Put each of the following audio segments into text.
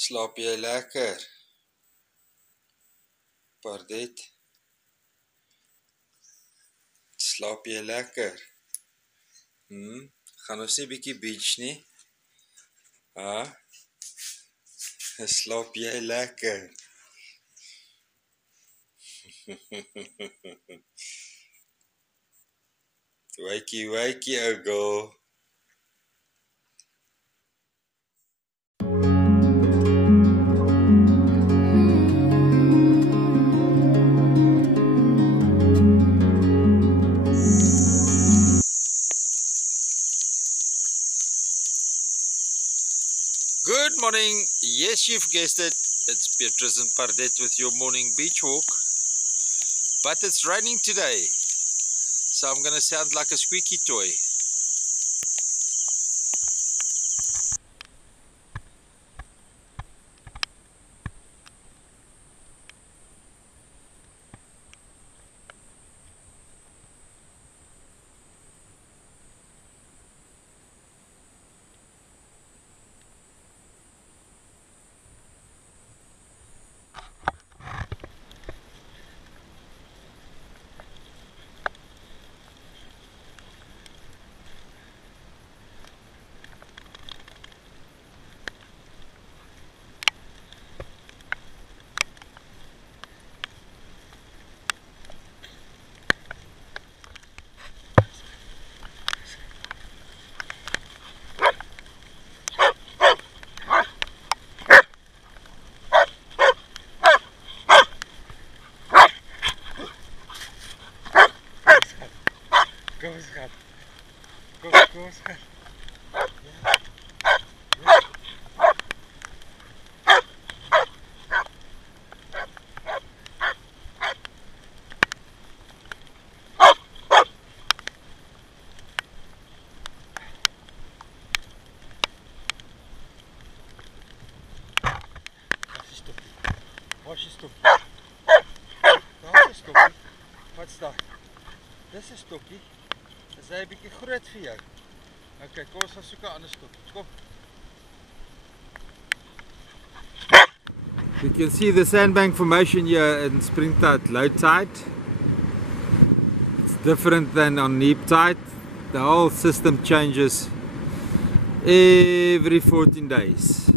Slaap jy lekker? Pardette? Slaap jy lekker? Gaan ons nie bietjie beach nie? Slaap jy lekker? Wakey, wakey, ou girl. Good morning. Yes, you've guessed it. It's Petrus and Pardette with your morning beach walk. But it's raining today, so I'm going to sound like a squeaky toy. Kom schat. Kom schat. Waar is je stokkie? Daar is een stokkie. Wat is dat? Dit is een stokkie. Is hy 'n bietjie groot vir jou? Okay, kom ons gaan soek 'n ander stokkie. Kom. You can see the sandbank formation here in springtide, low tide. It's different than on neap tide. The whole system changes every 14 days.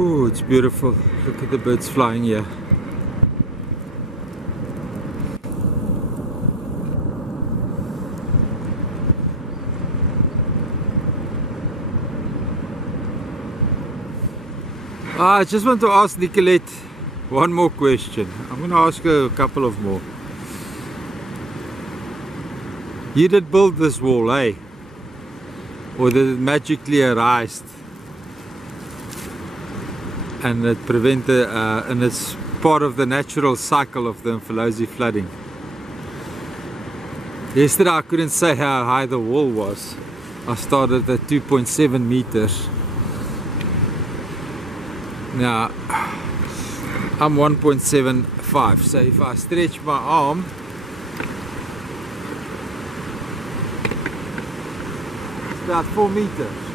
Oh, it's beautiful. Look at the birds flying here. I just want to ask Nicolette one more question. I'm going to ask her a couple of more. You did build this wall, eh? Or did it magically arise? And it prevented, and it's part of the natural cycle of the Mfolozi flooding. Yesterday I couldn't say how high the wall was. I started at 2.7 meters. Now I'm 1.75, so if I stretch my arm, it's about 4 meters.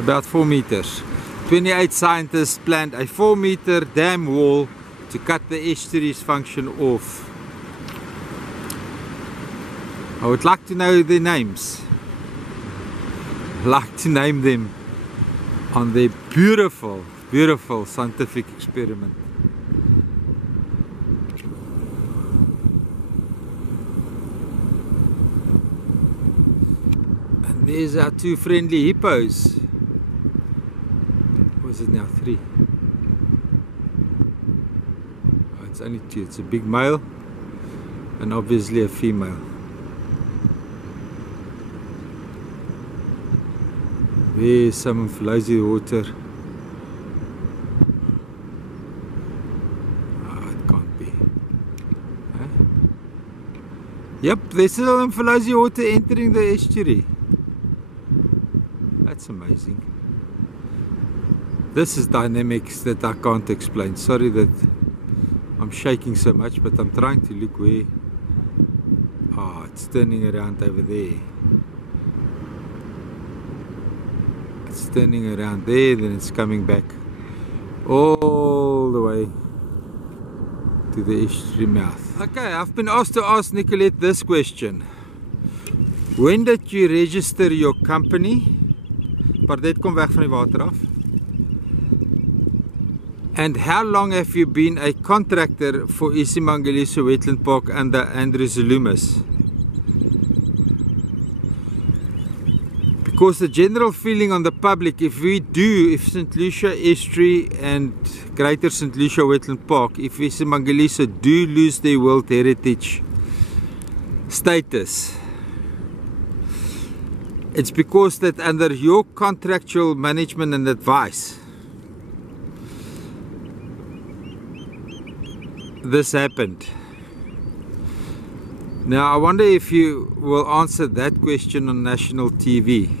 About 4 meters. 28 scientists planned a 4-meter dam wall to cut the estuary's function off. I would like to know their names. I'd like to name them on their beautiful, beautiful scientific experiment. And there's our two friendly hippos. Is it now 3? Oh, it's only 2. It's a big male and obviously a female. There's some Mfolozi water. Oh, it can't be. Huh? Yep, there's still Lucia water entering the estuary. That's amazing. This is dynamics that I can't explain. Sorry that I'm shaking so much, but I'm trying to look where. Ah, it's turning around over there. It's turning around there, then it's coming back all the way to the estuary mouth. Okay, I've been asked to ask Nicolette this question. When did you register your company? Pardette, kom weg van die water af. And how long have you been a contractor for iSimangaliso Wetland Park under Andrew Zulumis? Because the general feeling on the public, if St. Lucia Estuary and Greater St. Lucia Wetland Park, if iSimangaliso do lose their World Heritage status, it's because that under your contractual management and advice, this happened. Now I wonder if you will answer that question on national TV.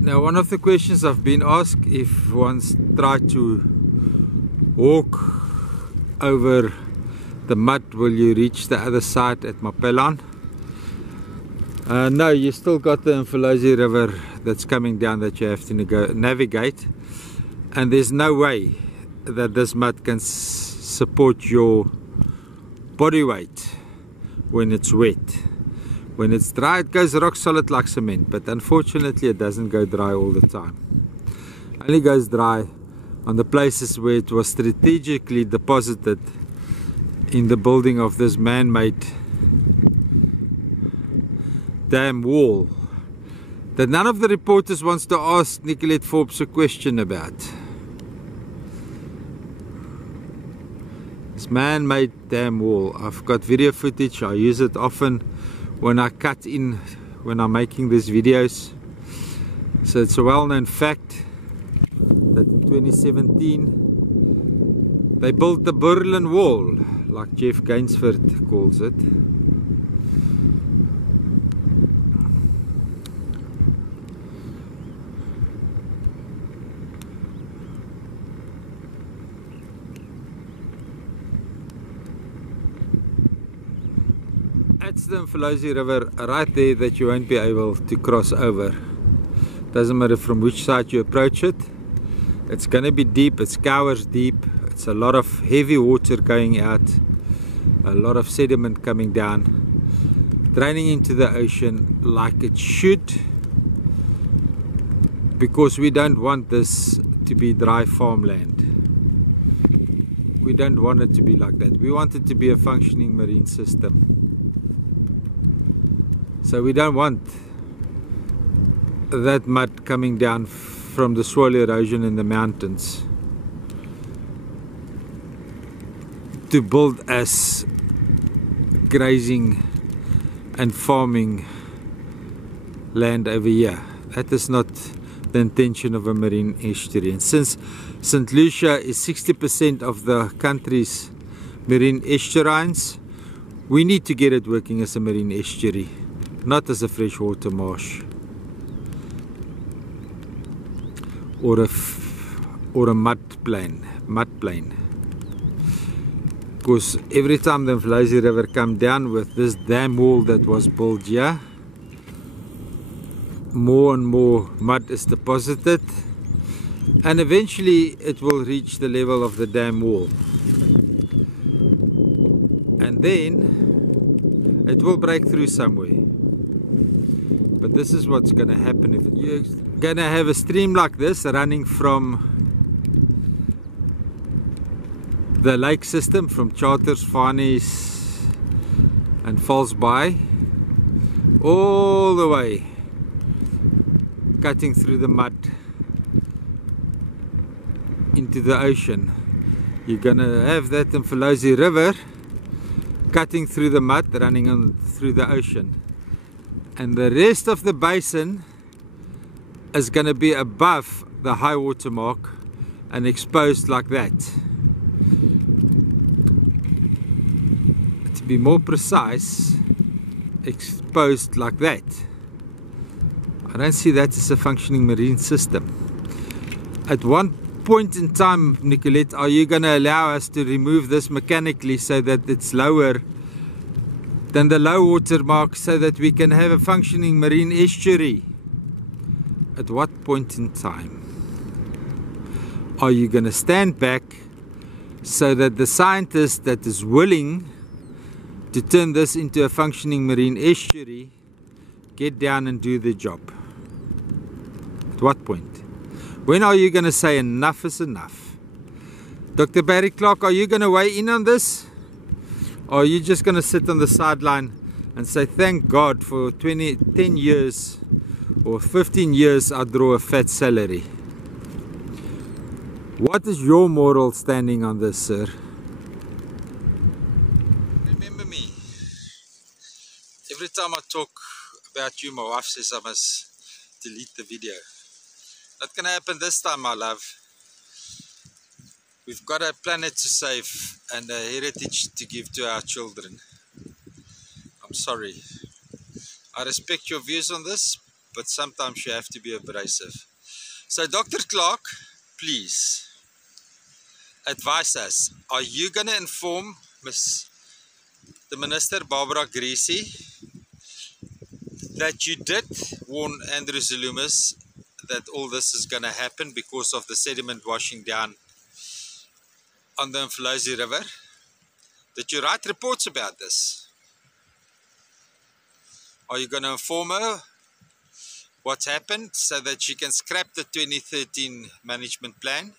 Now, one of the questions I've been asked, if one's tried to walk over the mud, will you reach the other side at Mapelan? No, you still got the Lucia River that's coming down that you have to navigate, and there's no way that this mud can support your body weight when it's wet. When it's dry, it goes rock solid like cement, but unfortunately it doesn't go dry all the time. It only goes dry on the places where it was strategically deposited in the building of this man-made dam wall that none of the reporters wants to ask Nicolette Forbes a question about. This man-made dam wall. I've got video footage, I use it often when I cut in, when I'm making these videos. So it's a well-known fact that in 2017 they built the Berlin Wall, like Jeff Gainsford calls it. That's the Lucia River right there that you won't be able to cross over. Doesn't matter from which side you approach it. It's going to be deep, it's cowers deep, it's a lot of heavy water going out, a lot of sediment coming down, draining into the ocean like it should, because we don't want this to be dry farmland. We don't want it to be like that. We want it to be a functioning marine system. So we don't want that mud coming down from the soil erosion in the mountains to build as grazing and farming land over here. That is not the intention of a marine estuary. And since St. Lucia is 60% of the country's marine estuaries, we need to get it working as a marine estuary, not as a freshwater marsh or a mud plain. Because every time the Lucia River come down with this dam wall that was built here, more and more mud is deposited, and eventually it will reach the level of the dam wall, and then it will break through somewhere. But this is what's going to happen. If you're going to have a stream like this running from the lake system, from Charters, Farnies and Falls Bay, all the way cutting through the mud into the ocean. You're gonna have that Mfolozi River cutting through the mud, running on through the ocean, and the rest of the basin is going to be above the high water mark and exposed like that. To be more precise, exposed like that. I don't see that as a functioning marine system. At one point in time, Nicolette, are you going to allow us to remove this mechanically so that it's lower than the low water mark so that we can have a functioning marine estuary? At what point in time are you going to stand back so that the scientist that is willing to turn this into a functioning marine estuary get down and do the job? At what point? When are you going to say enough is enough? Dr. Barry Clark, are you going to weigh in on this? Or are you just going to sit on the sideline and say, thank God for 10 years or 15 years I draw a fat salary? What is your moral standing on this, sir? Remember me. Every time I talk about you, my wife says I must delete the video. Not gonna happen this time, my love. We've got a planet to save and a heritage to give to our children. I'm sorry. I respect your views on this, but sometimes you have to be abrasive. So Dr. Clark, please advise us. Are you going to inform the Minister Barbara Greasy that you did warn Andrew Zulumis that all this is going to happen because of the sediment washing down on the Mfolozi River? Did you write reports about this? Are you going to inform her what's happened so that she can scrap the 2013 management plan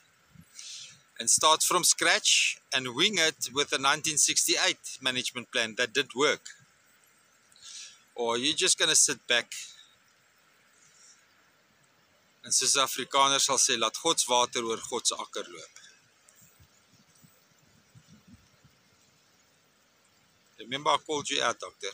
and start from scratch and wing it with the 1968 management plan that did work? Or are you just going to sit back en soos Afrikaners sal sê, laat Gods water oor Gods akker loop? Remember I called you out, doctor.